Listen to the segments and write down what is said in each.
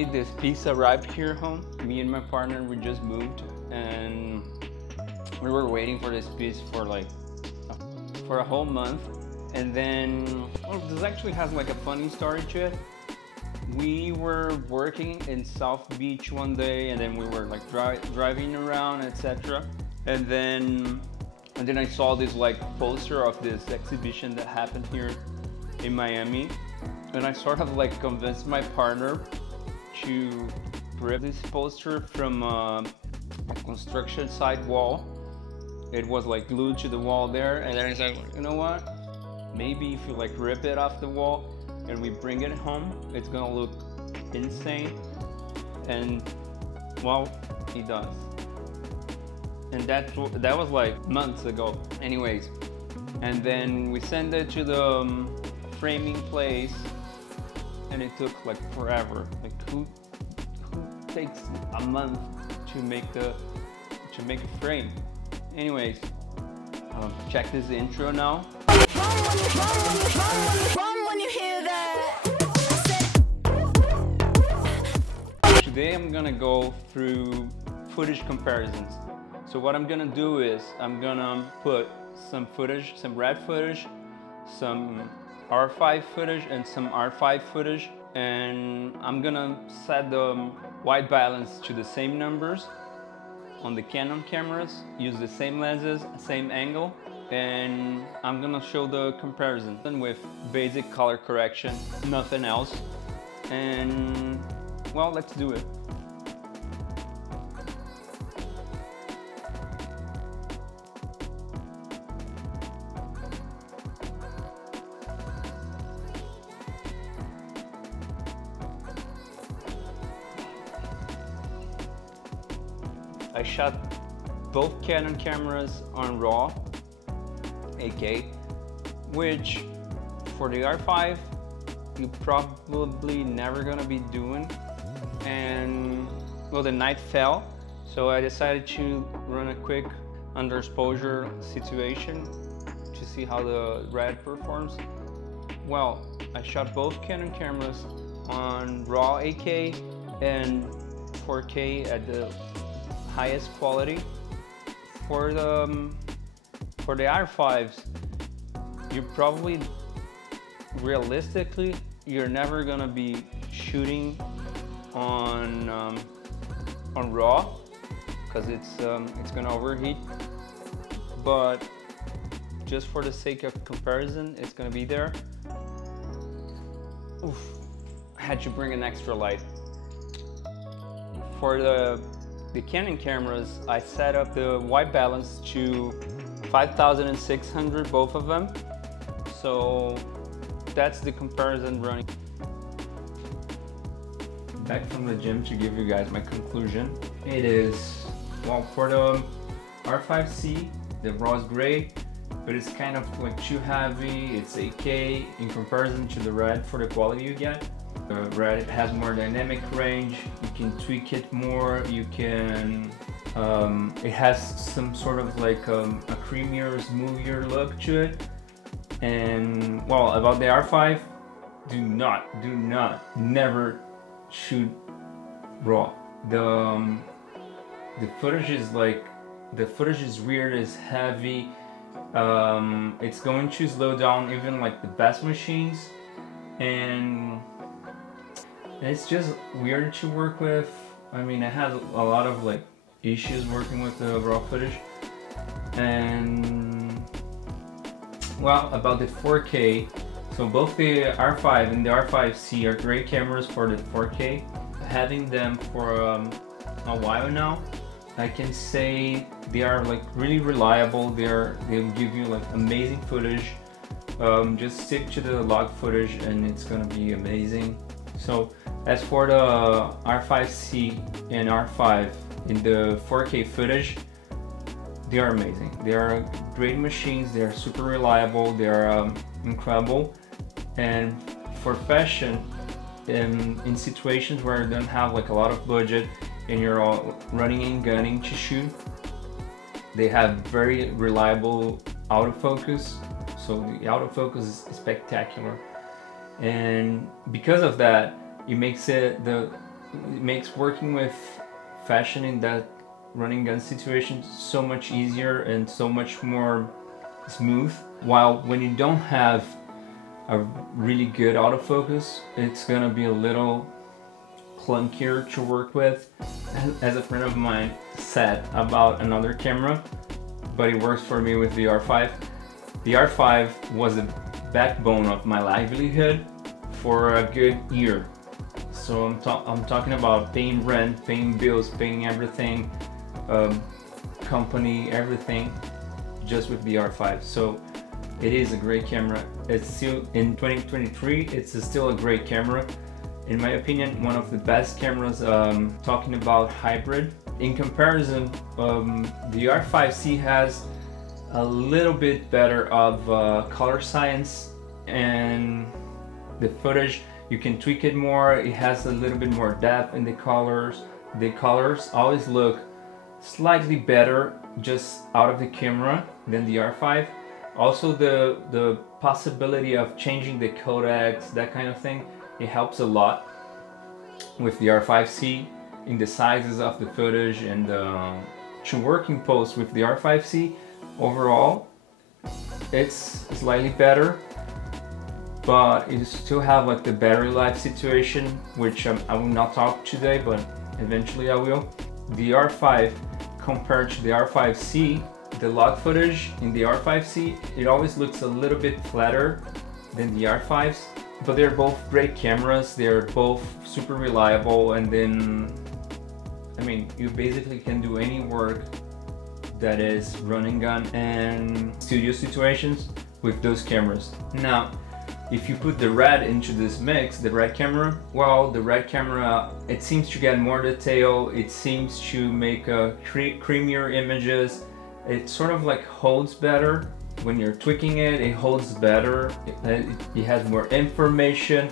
finally this piece arrived here home. Me and my partner, we just moved and we were waiting for this piece for a whole month. And then, well, this actually has like a funny story to it. We were working in South Beach one day, and then we were like driving around, etc. And then I saw this like poster of this exhibition that happened here in Miami, and I sort of like convinced my partner to rip this poster from a construction site wall. It was like glued to the wall there, and then I said, you know what? Maybe if you like rip it off the wall and we bring it home, it's gonna look insane. And well, he does. And that was like months ago. Anyways, and then we sent it to the framing place, and it took like forever. Like who takes a month to make a frame? Anyways, check this intro now. Today I'm gonna go through footage comparisons. So what I'm gonna do is I'm gonna put some footage, some red footage, some R5 footage and some R5 footage, and I'm gonna set the white balance to the same numbers on the Canon cameras, use the same lenses, same angle, and I'm gonna show the comparison with basic color correction, nothing else. And well, let's do it. I shot both Canon cameras on RAW 8K, which for the R5 you're probably never gonna be doing. And well, the night fell, so I decided to run a quick underexposure situation to see how the red performs. Well, I shot both Canon cameras on RAW 8K and 4K at the highest quality. For the R5s, you probably realistically you're never gonna be shooting on RAW because it's gonna overheat. But just for the sake of comparison, it's gonna be there. Oof, I had to bring an extra light. For the Canon cameras, I set up the white balance to 5600, both of them. So that's the comparison running. Back from the gym to give you guys my conclusion. It is, well, for the R5C, the RAW is great, but it's kind of like too heavy. It's 8K in comparison to the red for the quality you get. The red has more dynamic range, you can tweak it more, you can, it has some sort of like a creamier, smoother look to it. And well, about the R5, do not, never shoot RAW. The footage is like, the footage is weird, it's heavy, it's going to slow down even like the best machines, and it's just weird to work with. I mean, I had a lot of like issues working with the RAW footage. And well, about the 4K, so both the R5 and the R5C are great cameras for the 4K. Having them for a while now, I can say they are like really reliable. They'll give you like amazing footage. Just stick to the log footage and it's gonna be amazing. So as for the R5C and R5 in the 4K footage, they are amazing. They are great machines, they are super reliable, they are incredible. And for fashion, in situations where you don't have like a lot of budget and you're all running and gunning to shoot, they have very reliable autofocus. So the autofocus is spectacular. And because of that, it makes it it makes working with fashion in that running gun situation so much easier and so much more smooth. While when you don't have a really good autofocus, it's gonna be a little clunkier to work with. As a friend of mine said about another camera, but it works for me with the R5. The R5 was the backbone of my livelihood for a good year. So I'm talking about paying rent, paying bills, paying everything, company, everything, just with the R5. So it is a great camera. It's still in 2023. It's still a great camera. In my opinion, one of the best cameras. Talking about hybrid, in comparison, the R5C has a little bit better of color science, and the footage, you can tweak it more. It has a little bit more depth in the colors. The colors always look slightly better just out of the camera than the R5. Also the possibility of changing the codecs, that kind of thing, it helps a lot with the R5C in the sizes of the footage. And to working post with the R5C, overall it's slightly better, but you still have like the battery life situation, which I will not talk today, but eventually I will. The R5 compared to the R5C, the log footage in the R5C, it always looks a little bit flatter than the R5s, but they're both great cameras. They're both super reliable, and then, I mean, you basically can do any work that is running gun and studio situations with those cameras. Now, if you put the red into this mix, the red camera, well, the red camera, it seems to get more detail. It seems to make creamier images. It sort of like holds better. When you're tweaking it, it holds better. It has more information.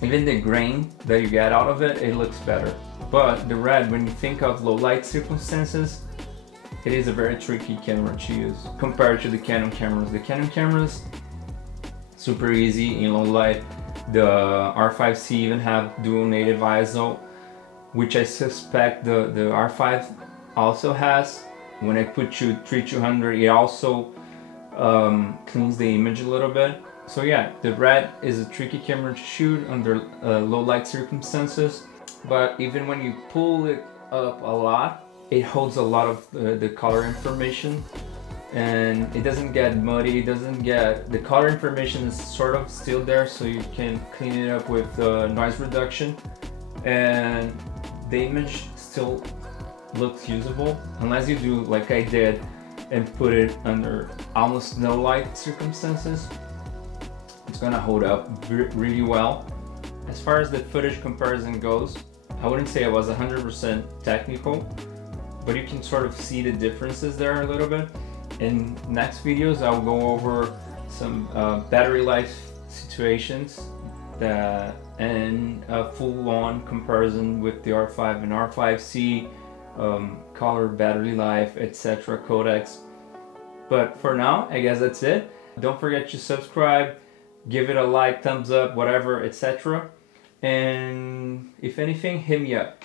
Even the grain that you get out of it, it looks better. But the red, when you think of low light circumstances, it is a very tricky camera to use compared to the Canon cameras. The Canon cameras, super easy in low light. The R5C even have dual native ISO, which I suspect the R5 also has. When I put you 3200, it also cleans the image a little bit. So yeah, the red is a tricky camera to shoot under low light circumstances, but even when you pull it up a lot, it holds a lot of the color information, and it doesn't get muddy. It doesn't get, the color information is sort of still there, so you can clean it up with noise reduction, and the image still looks usable, unless you do like I did and put it under almost no light circumstances. It's gonna hold up really well. As far as the footage comparison goes, I wouldn't say I was 100% technical, but you can sort of see the differences there a little bit. In next videos, I'll go over some battery life situations and a full-on comparison with the R5 and R5C, color, battery life, etc., codecs. But for now, I guess that's it. Don't forget to subscribe, give it a like, thumbs up, whatever, etc. And if anything, hit me up.